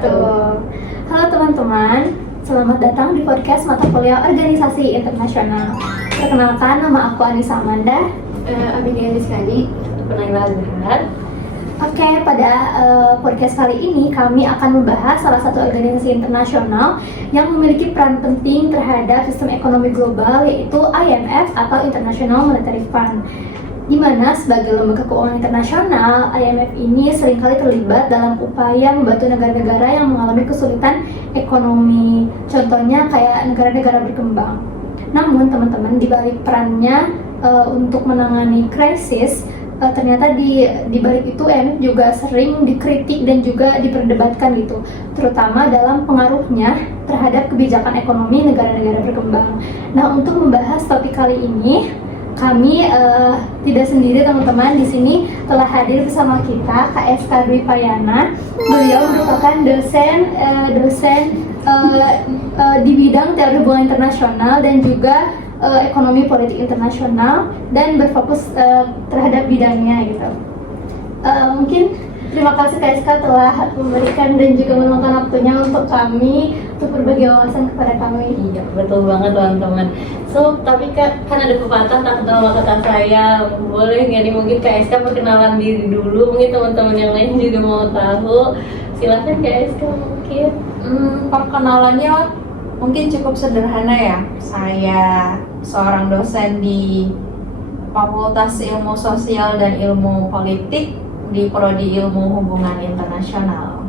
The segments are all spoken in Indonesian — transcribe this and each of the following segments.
wabarakatuh. Halo teman-teman, selamat datang di podcast mata kuliah Organisasi Internasional. Perkenalkan, nama aku Anissa Amanda. Abigail Rizkani. Penayla Zahar. Oke, pada podcast kali ini kami akan membahas salah satu organisasi internasional yang memiliki peran penting terhadap sistem ekonomi global, yaitu IMF atau International Monetary Fund. Di mana sebagai lembaga keuangan internasional, IMF ini seringkali terlibat dalam upaya membantu negara-negara yang mengalami kesulitan ekonomi. Contohnya kayak negara-negara berkembang. Namun teman-teman, di balik perannya untuk menangani krisis, ternyata di balik itu IMF juga sering dikritik dan juga diperdebatkan gitu, terutama dalam pengaruhnya terhadap kebijakan ekonomi negara-negara berkembang. Nah, untuk membahas topik kali ini, kami tidak sendiri teman-teman. Di sini telah hadir bersama kita Kak Eska Dwi Payana. Beliau merupakan dosen di bidang teori hubungan internasional dan juga ekonomi politik internasional dan berfokus terhadap bidangnya gitu. Mungkin terima kasih Kak Eska telah memberikan dan juga meluangkan waktunya untuk kami untuk berbagi wawasan kepada kami. Iya, betul banget teman-teman. So, tapi kan ada pepatah tak kenal maka tak sayang. Boleh nggak nih mungkin Kak Eska perkenalan diri dulu, mungkin teman-teman yang lain juga mau tahu. Silahkan Kak Eska mungkin. Perkenalannya mungkin cukup sederhana ya. Saya seorang dosen di Fakultas Ilmu Sosial dan Ilmu Politik di Prodi Ilmu Hubungan Internasional.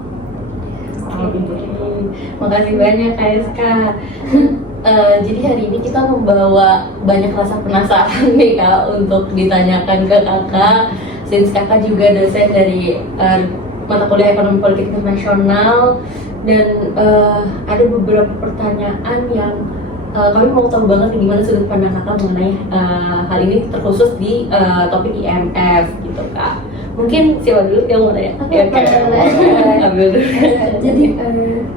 Makasih banyak Kak Eska. Jadi hari ini kita membawa banyak rasa penasaran nih Kak untuk ditanyakan ke Kakak. Since Kakak juga dosen dari mata kuliah ekonomi politik internasional, dan ada beberapa pertanyaan yang kami mau tahu banget gimana sudut pandang Kakak mengenai hal ini, terkhusus di topik IMF gitu Kak. Mungkin siapa dulu yang mau tanya? Oke, ambil dulu. Jadi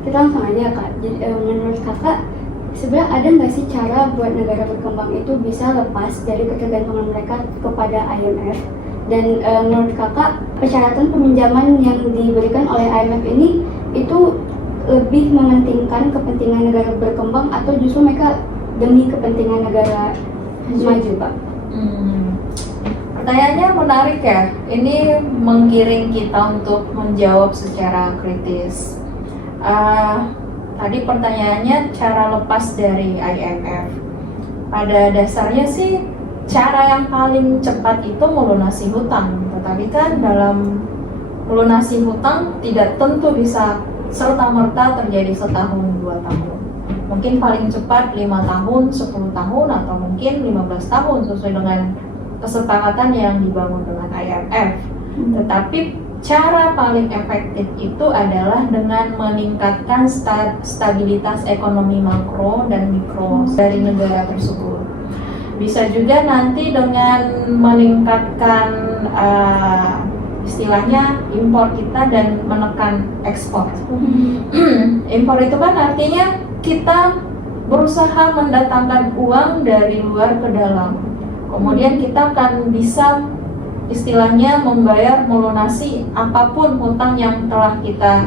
kita langsung aja Kak. Jadi menurut Kakak, sebenarnya ada nggak sih cara buat negara berkembang itu bisa lepas dari ketergantungan mereka kepada IMF? Dan menurut Kakak, persyaratan peminjaman yang diberikan oleh IMF ini itu lebih mementingkan kepentingan negara berkembang atau justru mereka demi kepentingan negara maju Pak? Pertanyaannya menarik ya. Ini menggiring kita untuk menjawab secara kritis. Tadi pertanyaannya cara lepas dari IMF. Pada dasarnya sih cara yang paling cepat itu melunasi hutang. Tetapi kan dalam melunasi hutang tidak tentu bisa serta-merta terjadi setahun 2 tahun. Mungkin paling cepat 5 tahun, 10 tahun, atau mungkin 15 tahun sesuai dengan kesepakatan yang dibangun dengan IMF. Tetapi cara paling efektif itu adalah dengan meningkatkan stabilitas ekonomi makro dan mikro dari negara tersebut. Bisa juga nanti dengan meningkatkan istilahnya impor kita dan menekan ekspor. Impor itu kan artinya kita berusaha mendatangkan uang dari luar ke dalam. Kemudian kita akan bisa istilahnya membayar, melunasi apapun hutang yang telah kita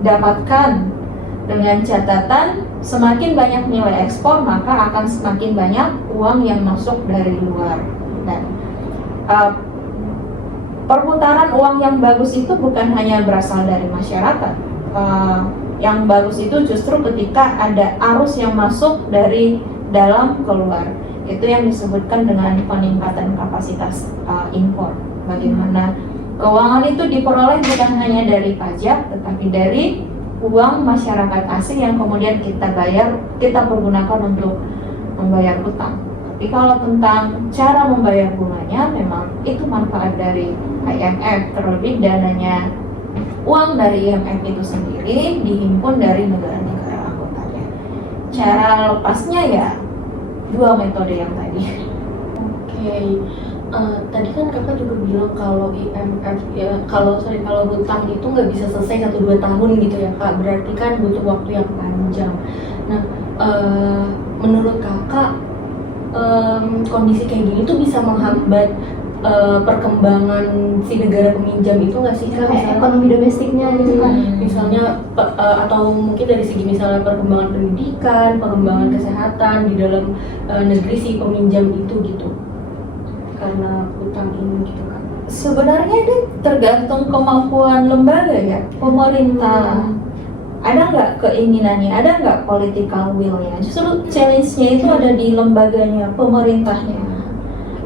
dapatkan, dengan catatan semakin banyak nilai ekspor maka akan semakin banyak uang yang masuk dari luar. Dan perputaran uang yang bagus itu bukan hanya berasal dari masyarakat. Yang bagus itu justru ketika ada arus yang masuk dari dalam keluar. Itu yang disebutkan dengan peningkatan kapasitas impor. Bagaimana keuangan itu diperoleh bukan hanya dari pajak, tetapi dari uang masyarakat asing yang kemudian kita bayar, kita pergunakan untuk membayar hutang. Tapi kalau tentang cara membayar bunganya, memang itu manfaat dari IMF, terlebih dananya uang dari IMF itu sendiri dihimpun dari negara-negara anggotanya. Cara lepasnya ya 2 metode yang tadi. Oke. Tadi kan Kakak juga bilang kalau IMF ya, kalau hutang itu nggak bisa selesai 1-2 tahun gitu ya Kak, berarti kan butuh waktu yang panjang. Nah, menurut Kakak kondisi kayak gini tuh bisa menghambat perkembangan si negara peminjam itu nggak sih Kak? Kayak ekonomi domestiknya gitu kan. Misalnya atau mungkin dari segi misalnya perkembangan pendidikan, pengembangan kesehatan di dalam negeri si peminjam itu gitu, karena utang ini gitu kan. Sebenarnya ini tergantung kemampuan lembaga ya, pemerintah. Ada nggak keinginannya, ada nggak political will-nya. Justru challenge-nya itu ada di lembaganya, pemerintahnya.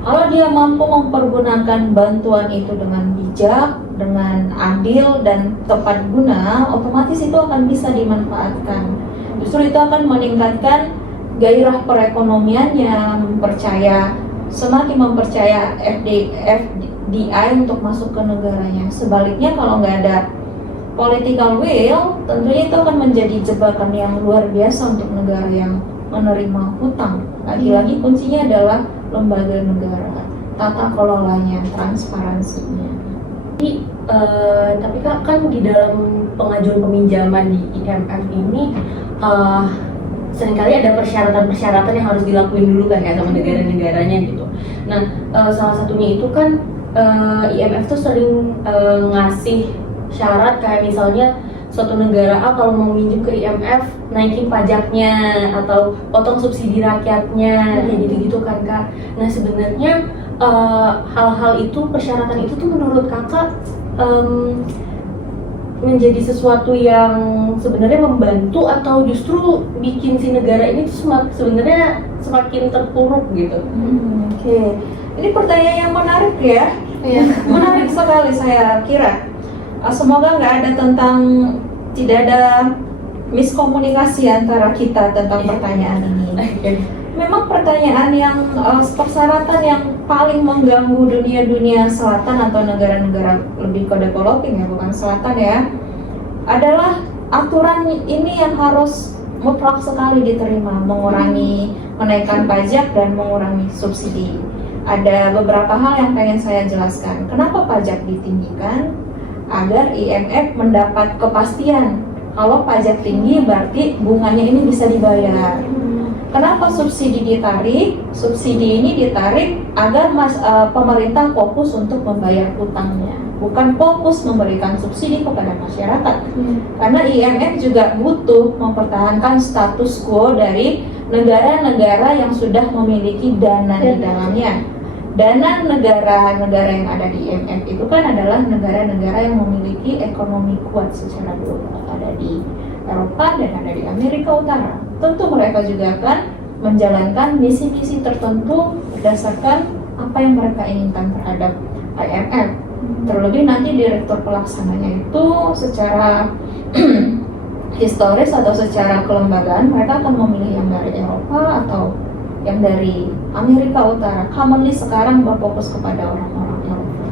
Kalau dia mampu mempergunakan bantuan itu dengan bijak, dengan adil dan tepat guna, otomatis itu akan bisa dimanfaatkan. Justru itu akan meningkatkan gairah perekonomiannya, semakin mempercaya FDI untuk masuk ke negaranya. Sebaliknya kalau nggak ada political will, tentunya itu akan menjadi jebakan yang luar biasa untuk negara yang menerima hutang. Lagi-lagi kuncinya adalah lembaga negara, tata kelolanya, transparansinya. Tapi Kak, kan di dalam pengajuan peminjaman di IMF ini seringkali ada persyaratan-persyaratan yang harus dilakuin dulu kan ya sama negara-negaranya gitu. Nah, salah satunya itu kan IMF tuh sering ngasih syarat kayak misalnya suatu negara A kalau mau minjem ke IMF naikin pajaknya atau potong subsidi rakyatnya kayak gitu-gitu kan Kak. Nah sebenarnya hal-hal itu, persyaratan itu tuh menurut Kakak menjadi sesuatu yang sebenarnya membantu atau justru bikin si negara ini tuh sebenarnya semakin terpuruk gitu? Oke. Ini pertanyaan yang menarik ya. Menarik sekali saya kira. Semoga tidak ada miskomunikasi antara kita tentang pertanyaan ini. Memang pertanyaan yang persyaratan yang paling mengganggu dunia selatan atau negara-negara lebih ke developing ya, bukan selatan ya, adalah aturan ini yang harus mutlak sekali diterima, menaikkan pajak dan mengurangi subsidi. Ada beberapa hal yang pengen saya jelaskan. Kenapa pajak ditinggikan? Agar IMF mendapat kepastian kalau pajak tinggi berarti bunganya ini bisa dibayar. Kenapa subsidi ditarik? Subsidi ini ditarik agar pemerintah fokus untuk membayar hutangnya, bukan fokus memberikan subsidi kepada masyarakat. Karena IMF juga butuh mempertahankan status quo dari negara-negara yang sudah memiliki dana di dalamnya. Dana negara-negara yang ada di IMF itu kan adalah negara-negara yang memiliki ekonomi kuat secara global. Ada di Eropa dan ada di Amerika Utara. Tentu mereka juga akan menjalankan misi-misi tertentu berdasarkan apa yang mereka inginkan terhadap IMF. Terlebih nanti direktur pelaksananya itu secara historis atau secara kelembagaan mereka akan memilih yang dari Eropa atau yang dari Amerika Utara. Commonly sekarang berfokus kepada orang-orang Eropa.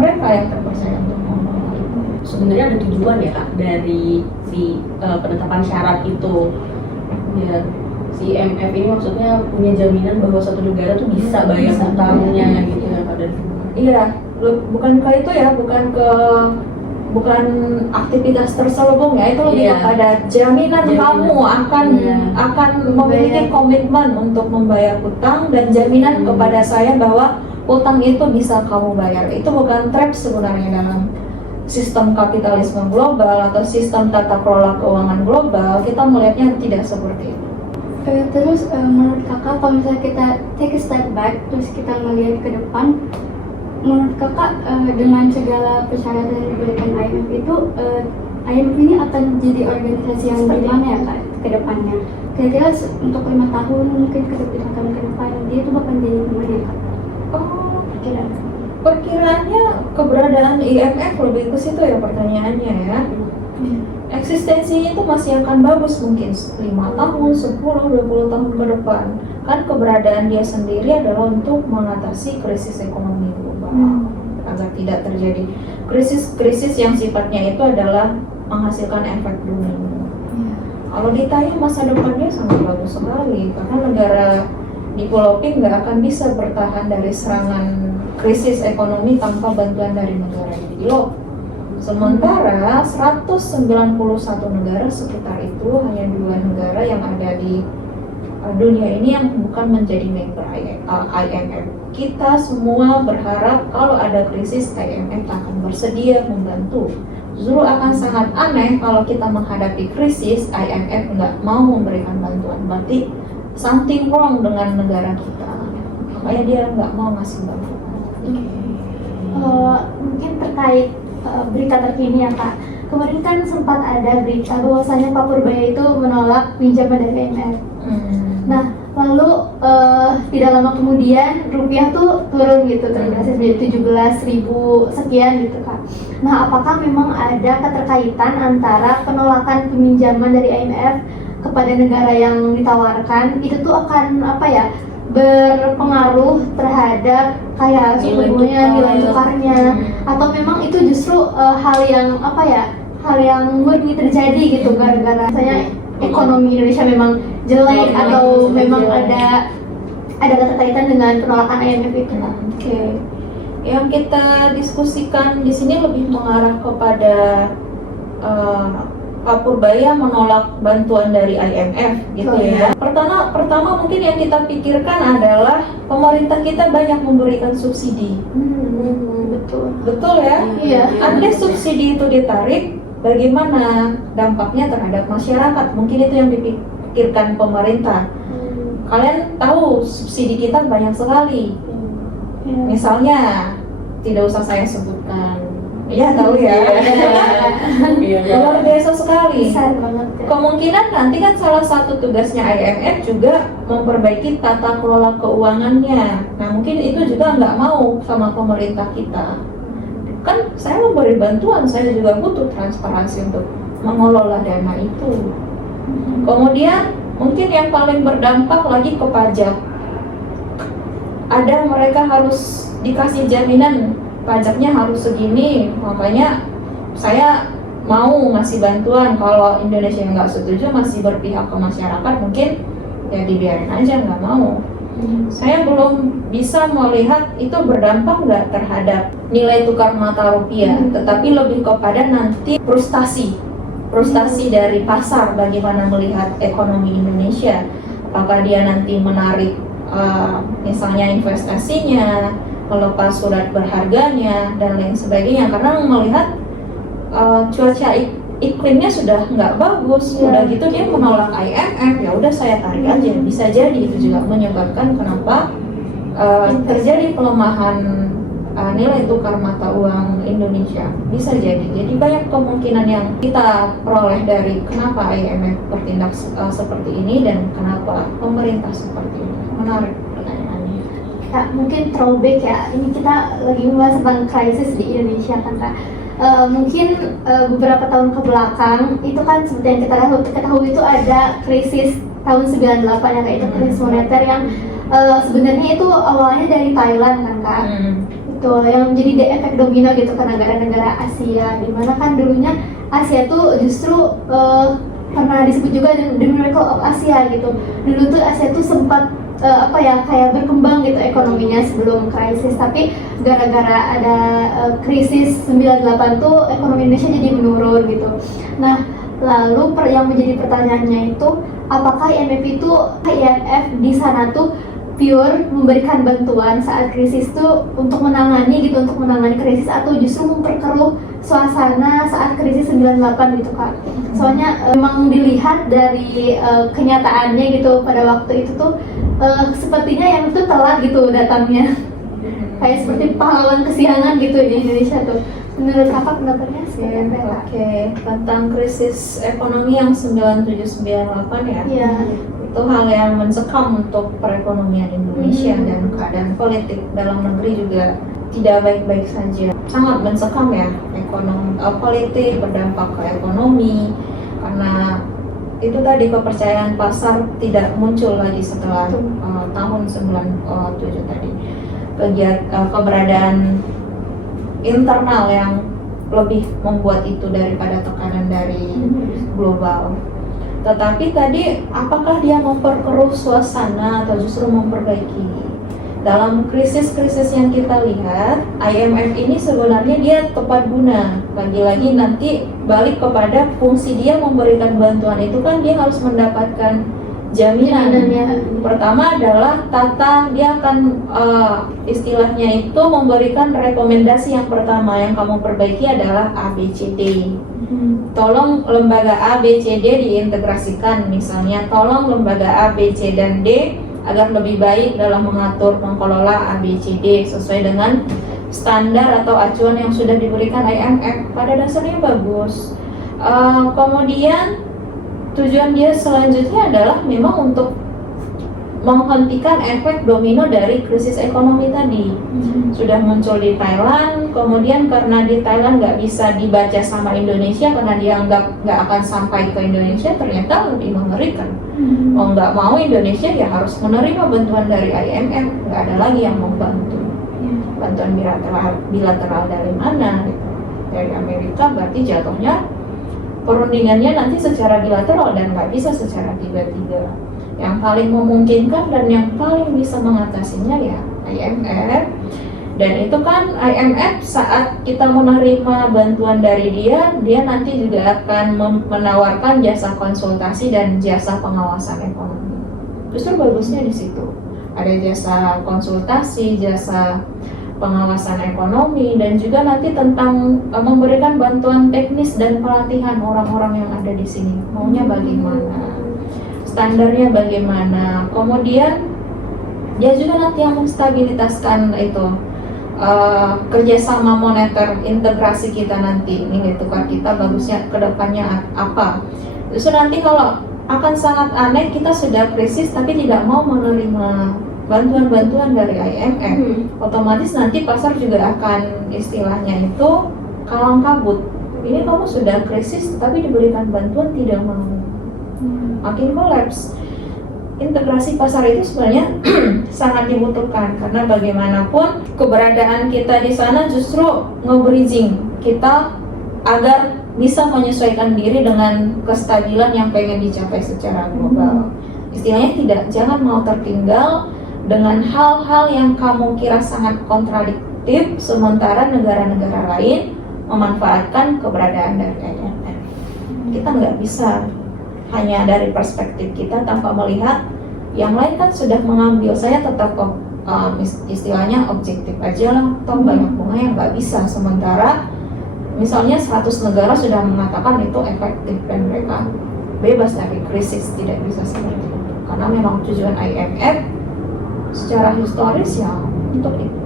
Mereka yang terpercaya untuk ngomong itu. Sebenarnya ada tujuan ya Kak dari si penetapan syarat itu. Ya, si IMF ini maksudnya punya jaminan bahwa suatu negara tuh bisa bayar hutangnya gitu ya Kak. Iya, bukan ke itu ya, bukan aktivitas terselubung ya, itu lebih kepada jaminan kamu akan memiliki komitmen untuk membayar hutang dan jaminan kepada saya bahwa hutang itu bisa kamu bayar. Itu bukan trap sebenarnya dalam sistem kapitalisme global atau sistem tata kelola keuangan global. Kita melihatnya tidak seperti itu. Terus menurut kakak kalau misalnya kita take a step back terus kita melihat ke depan, menurut kakak dengan segala persyaratan yang diberikan IMF itu, IMF ini akan jadi organisasi yang gimana ya Kak ke depannya? Kira-kira untuk 5 tahun mungkin ke depan dia itu bakal jadi gimana ya Kak? Perkiraannya keberadaan IMF lebih ke situ ya pertanyaannya ya. Eksistensinya itu masih akan bagus mungkin 5 tahun, 10, 20 tahun ke depan. Kan keberadaan dia sendiri adalah untuk mengatasi krisis ekonomi global agar tidak terjadi krisis yang sifatnya itu adalah menghasilkan efek domino. Kalau ditanya masa depannya sangat bagus sekali karena negara developing nggak akan bisa bertahan dari serangan krisis ekonomi tanpa bantuan dari negara develop. Sementara 191 negara sekitar itu hanya 2 negara yang ada di dunia ini yang bukan menjadi member IMF. Kita semua berharap kalau ada krisis IMF akan bersedia membantu. Justru akan sangat aneh kalau kita menghadapi krisis IMF nggak mau memberikan bantuan. Berarti something wrong dengan negara kita. Makanya dia nggak mau ngasih bantuan. Mungkin terkait berita terkini ya Kak. Kemarin kan sempat ada berita bahwasanya Pak Purbaya itu menolak pinjaman dari IMF. Nah, lalu tidak lama kemudian rupiah tuh turun gitu, terinflasi menjadi 17.000 sekian gitu Kak. Nah, apakah memang ada keterkaitan antara penolakan peminjaman dari IMF kepada negara yang ditawarkan itu tuh akan berpengaruh terhadap kayak suku bunga, nilai tukarnya, atau memang itu justru hal yang murni terjadi gitu gara-gara misalnya ekonomi Indonesia memang jelek atau memang ada keterkaitan dengan penolakan IMF itu. Oke. Yang kita diskusikan di sini lebih mengarah kepada Pak Purbaya menolak bantuan dari IMF gitu ya. Pertama mungkin yang kita pikirkan adalah pemerintah kita banyak memberikan subsidi. Betul ya? Iya. Andai subsidi itu ditarik, bagaimana dampaknya terhadap masyarakat? Mungkin itu yang dipikirkan pemerintah. Kalian tahu subsidi kita banyak sekali. Misalnya, tidak usah saya sebutkan. Iya tahu ya. Luar biasa sekali. Besar banget ya. Kemungkinan nanti kan salah satu tugasnya IMF juga memperbaiki tata kelola keuangannya. Nah mungkin itu juga nggak mau sama pemerintah kita. Kan saya memberi bantuan, saya juga butuh transparansi untuk mengelola dana itu. Kemudian mungkin yang paling berdampak lagi ke pajak. Ada mereka harus dikasih jaminan pajaknya harus segini, makanya saya mau ngasih bantuan. Kalau Indonesia nggak setuju masih berpihak ke masyarakat, mungkin ya dibiarin aja, nggak mau. Saya belum bisa melihat itu berdampak nggak terhadap nilai tukar mata rupiah, tetapi lebih kepada nanti frustasi dari pasar bagaimana melihat ekonomi Indonesia. Apakah dia nanti menarik misalnya investasinya, melepas surat berharganya dan lain sebagainya, karena melihat cuaca iklimnya sudah nggak bagus, udah gitu dia menolak IMF, ya udah saya tarik aja. Bisa jadi itu juga menyebabkan kenapa terjadi pelemahan nilai tukar mata uang Indonesia. Bisa jadi banyak kemungkinan yang kita peroleh dari kenapa IMF bertindak seperti ini dan kenapa pemerintah seperti ini. Menarik pertanyaannya. Kak, mungkin throwback ya, ini kita lagi membahas tentang krisis di Indonesia kan Kak. Mungkin beberapa tahun ke belakang itu kan seperti yang kita ketahui itu ada krisis tahun 98 ya Kak, itu krisis moneter yang sebenarnya itu awalnya dari Thailand kan Kak. Itu yang menjadi efek domino gitu ke negara-negara Asia, dimana kan dulunya Asia tuh justru pernah disebut juga the miracle of Asia gitu. Dulu tuh Asia tuh sempat kayak berkembang gitu ekonominya sebelum krisis, tapi gara-gara ada krisis 98 tuh ekonomi Indonesia jadi menurun gitu. Nah, lalu yang menjadi pertanyaannya itu apakah IMF di sana tuh pure memberikan bantuan saat krisis tuh untuk menangani krisis, atau justru memperkeruh suasana saat krisis 98 gitu Kak. Soalnya memang dilihat dari kenyataannya gitu pada waktu itu tuh sepertinya yang itu telat gitu datangnya. Kayak seperti pahlawan kesiangan gitu di Indonesia tuh. Menurut Kakak pendapatnya seperti apa? Oke, tentang krisis ekonomi yang 97-98 ya. Iya. Itu hal yang mencekam untuk perekonomian Indonesia dan keadaan politik dalam negeri juga tidak baik-baik saja. Sangat mencekam ya, politik berdampak ke ekonomi, karena itu tadi kepercayaan pasar tidak muncul lagi setelah tahun 97 tadi. Keberadaan internal yang lebih membuat itu daripada tekanan dari global. Tetapi tadi apakah dia memperkeruh suasana atau justru memperbaiki? Dalam krisis-krisis yang kita lihat, IMF ini sebenarnya dia tepat guna. Lagi-lagi nanti balik kepada fungsi dia memberikan bantuan itu kan dia harus mendapatkan jaminan. ya. Pertama adalah dia akan istilahnya itu memberikan rekomendasi. Yang pertama yang kamu perbaiki adalah ABCD. Tolong lembaga A, B, C, D diintegrasikan. Misalnya, tolong lembaga A, B, C, dan D agar lebih baik dalam mengatur, mengelola A, B, C, D sesuai dengan standar atau acuan yang sudah diberikan IMF. Pada dasarnya bagus. Kemudian tujuan dia selanjutnya adalah memang untuk menghentikan efek domino dari krisis ekonomi tadi. Sudah muncul di Thailand, kemudian karena di Thailand nggak bisa dibaca sama Indonesia karena dianggap nggak akan sampai ke Indonesia, ternyata lebih mengerikan. Mau nggak mau Indonesia ya harus menerima bantuan dari IMF, nggak ada lagi yang membantu. Bantuan bilateral dari mana? Gitu. Dari Amerika, berarti jatuhnya perundingannya nanti secara bilateral dan nggak bisa secara tiga-tiga. Yang paling memungkinkan dan yang paling bisa mengatasinya ya IMF. Dan itu kan IMF saat kita menerima bantuan dari dia nanti juga akan menawarkan jasa konsultasi dan jasa pengawasan ekonomi. Justru bagusnya di situ. Ada jasa konsultasi, jasa pengawasan ekonomi, dan juga nanti tentang memberikan bantuan teknis dan pelatihan orang-orang yang ada di sini. Maunya bagaimana? Standarnya bagaimana? Kemudian dia juga nanti yang menstabilitaskan itu kerjasama moneter integrasi kita nanti. Ini tukar kita bagusnya kedepannya apa? Justru nanti kalau akan sangat aneh kita sudah krisis tapi tidak mau menerima bantuan-bantuan dari IMF. Otomatis nanti pasar juga akan istilahnya itu kalang kabut. Ini kamu sudah krisis tapi diberikan bantuan tidak mau. Makin kolaps. Integrasi pasar itu sebenarnya sangat dibutuhkan karena bagaimanapun keberadaan kita di sana justru nge-bridging kita agar bisa menyesuaikan diri dengan kestabilan yang pengen dicapai secara global. Istilahnya jangan mau tertinggal dengan hal-hal yang kamu kira sangat kontradiktif sementara negara-negara lain memanfaatkan keberadaan dari IMF. Kita nggak bisa hanya dari perspektif kita tanpa melihat yang lain kan sudah mengambil. Saya tetap istilahnya objektif aja lah, toh banyak bunga yang nggak bisa, sementara misalnya 100 negara sudah mengatakan itu efektif dan mereka bebas dari krisis. Tidak bisa seperti itu karena memang tujuan IMF secara historis ya untuk itu.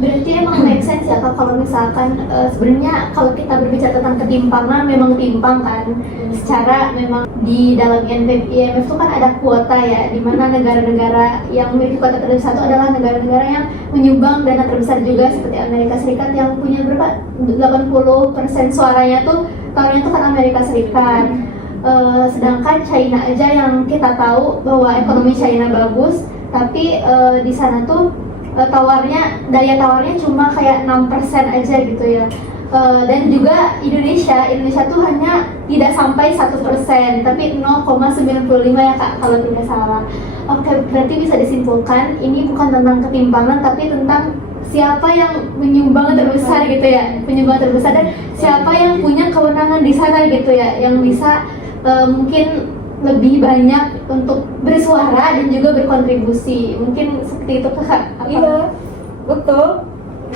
Berarti emang make sense ya Kak, kalau misalkan sebenarnya kalau kita berbicara tentang ketimpangan memang timpang kan. Secara memang di dalam IMF itu kan ada kuota ya, di mana negara-negara yang memiliki kuota terbesar itu adalah negara-negara yang menyumbang dana terbesar juga, seperti Amerika Serikat yang punya berapa 80% suaranya tuh tahunnya itu kan Amerika Serikat. Sedangkan China aja yang kita tahu bahwa ekonomi China bagus, tapi di sana tuh daya tawarnya cuma kayak 6% aja gitu ya. Dan juga Indonesia tuh hanya tidak sampai 1%, tapi 0,95 ya Kak kalau tidak salah. Oke, berarti bisa disimpulkan ini bukan tentang ketimpangan tapi tentang siapa yang menyumbang terbesar gitu ya, penyumbang terbesar, dan siapa yang punya kewenangan di sana gitu ya, yang bisa mungkin lebih banyak untuk bersuara dan juga berkontribusi. Mungkin seperti itu Kak? Iya, betul.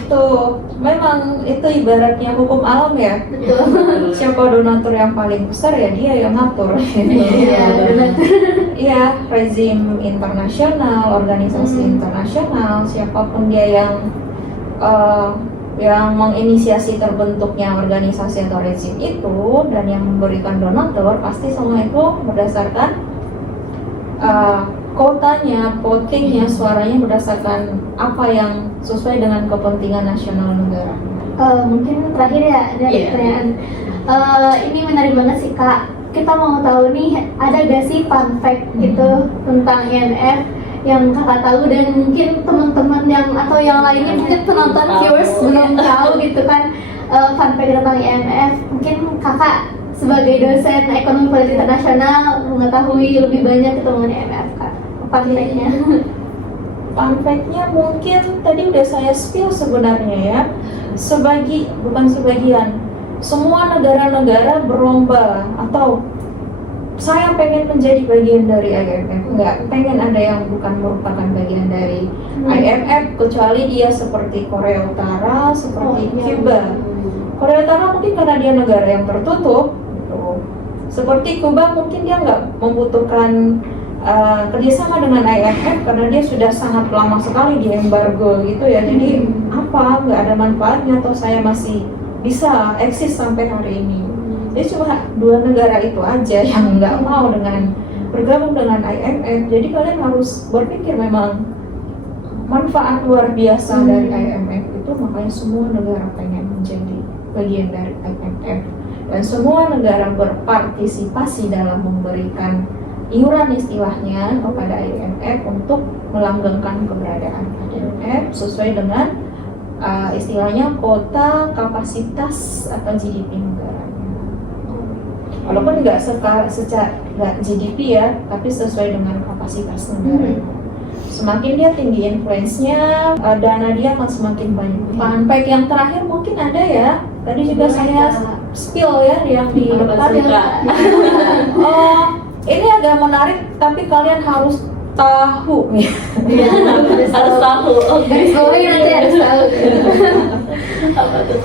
Tuh, memang itu ibaratnya hukum alam ya. Betul. Siapa donatur yang paling besar ya dia yang ngatur. Iya, donatur. Iya, rezim internasional, organisasi internasional, siapapun dia yang menginisiasi terbentuknya organisasi atau rezim itu dan yang memberikan donatur, pasti semua itu berdasarkan kotanya, votingnya, suaranya berdasarkan apa yang sesuai dengan kepentingan nasional negara. Mungkin terakhir ya ada pertanyaan. Ini menarik banget sih Kak. Kita mau tahu nih, ada gak sih fun fact gitu tentang IMF yang Kakak tahu dan mungkin teman-teman yang atau yang lainnya mungkin penonton viewers belum tahu gitu kan, fun fact tentang IMF. Mungkin Kakak sebagai dosen ekonomi politik internasional mengetahui lebih banyak tentang IMF Kak. Fun fact-nya. Fun fact-nya mungkin tadi udah saya spill sebenarnya ya. Bukan sebagian. Semua negara-negara berlomba atau saya pengen menjadi bagian dari IMF, nggak pengen ada yang bukan merupakan bagian dari IMF kecuali dia seperti Korea Utara, seperti Cuba. Korea Utara mungkin karena dia negara yang tertutup, gitu. Seperti Kuba mungkin dia nggak membutuhkan kerjasama dengan IMF karena dia sudah sangat lama sekali di embargo gitu ya. Jadi apa, nggak ada manfaatnya atau saya masih bisa eksis sampai hari ini. Jadi cuma dua negara itu aja yang nggak mau dengan bergabung dengan IMF. Jadi kalian harus berpikir memang manfaat luar biasa dari IMF itu, makanya semua negara pengen menjadi bagian dari IMF dan semua negara berpartisipasi dalam memberikan iuran istilahnya kepada IMF untuk melanggengkan keberadaan IMF sesuai dengan istilahnya kota kapasitas atau GDP negaranya. Walaupun nggak secara GDP ya, tapi sesuai dengan kapasitas negara. Semakin dia tinggi influence-nya, dana dia akan semakin banyak. Fun fact yang terakhir mungkin ada ya. Tadi juga saya spill ya yang di depan. Oh, ini agak menarik, tapi kalian harus tahu nih. Harus tahu. Garis bawahi nanti harus tahu.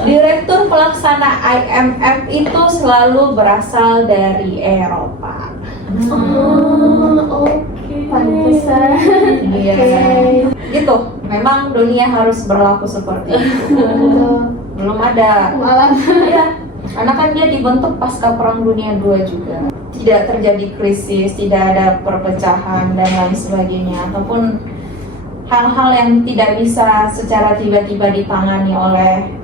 Direktur pelaksana IMF itu selalu berasal dari Eropa. Pantesan. Iya. Gitu. Memang dunia harus berlaku seperti itu. Belum ada. Malam. Ya, karena kan dia dibentuk pasca Perang Dunia II juga. Tidak terjadi krisis, tidak ada perpecahan dan lain sebagainya, ataupun hal-hal yang tidak bisa secara tiba-tiba ditangani oleh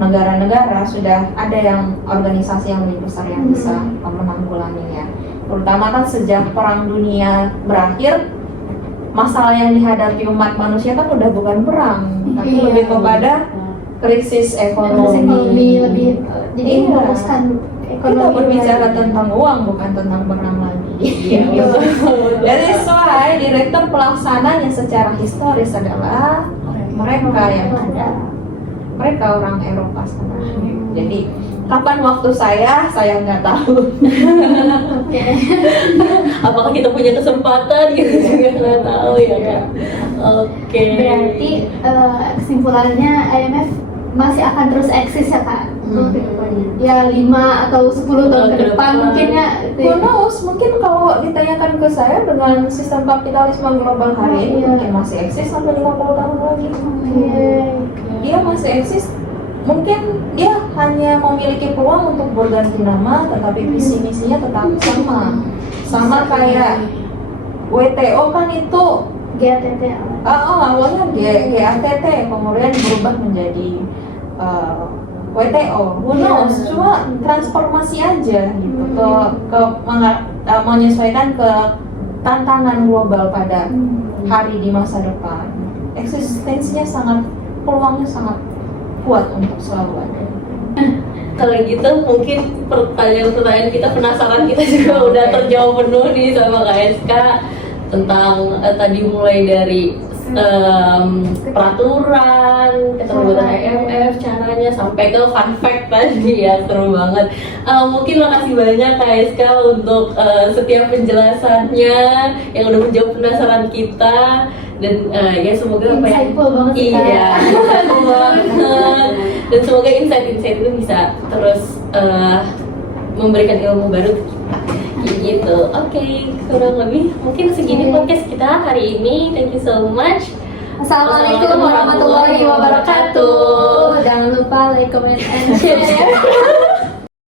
negara-negara. Sudah ada yang organisasi yang lebih besar yang bisa menanggulanginya. Terutama kan sejak Perang Dunia berakhir, masalah yang dihadapi umat manusia kan udah bukan perang, tapi lebih kepada krisis ekonomi. Lebih jadi memfokuskan Kita ekonomi. berbicara tentang uang, bukan tentang perang lagi. Iya. Jadi soalnya direktur pelaksananya secara historis adalah mereka yang ada. Mereka orang Eropa sana. Jadi kapan waktu saya nggak tahu. Apakah kita punya kesempatan gitu juga nggak tahu ya kan. Oke. Berarti kesimpulannya IMF masih akan terus eksis ya Kak? Ya 5 atau 10 tahun ke depan mungkin ya. Who knows, mungkin kalau ditanyakan ke saya dengan sistem kapitalisme global hari ini mungkin masih eksis sampai 50 tahun lagi. Dia masih eksis. Mungkin dia hanya memiliki peluang untuk berganti nama, tetapi visi misinya tetap sama kayak WTO kan itu GATT. awalnya GATT kemudian berubah menjadi WTO. Who knows, cuma transformasi aja gitu menyesuaikan ke tantangan global pada hari di masa depan. Eksistensinya peluangnya sangat kuat untuk selalu ada. Kalau gitu mungkin pertanyaan-pertanyaan kita, penasaran kita juga udah terjawab penuh nih sama Kak SK tentang tadi mulai dari peraturan, keterlibatan IMF, caranya sampai ke fun fact tadi ya, seru banget. Mungkin makasih banyak Kak SK untuk setiap penjelasannya yang udah menjawab penasaran kita. Dan ya semoga apa ya, Insightful banget sih, Kak. iya, insightful banget. Dan semoga insight-insight itu bisa terus memberikan ilmu baru ke kita. Kayak gitu. Oke, kurang lebih mungkin segini podcast kita hari ini. Thank you so much. Assalamualaikum warahmatullahi wabarakatuh. Jangan lupa like, comment, and share.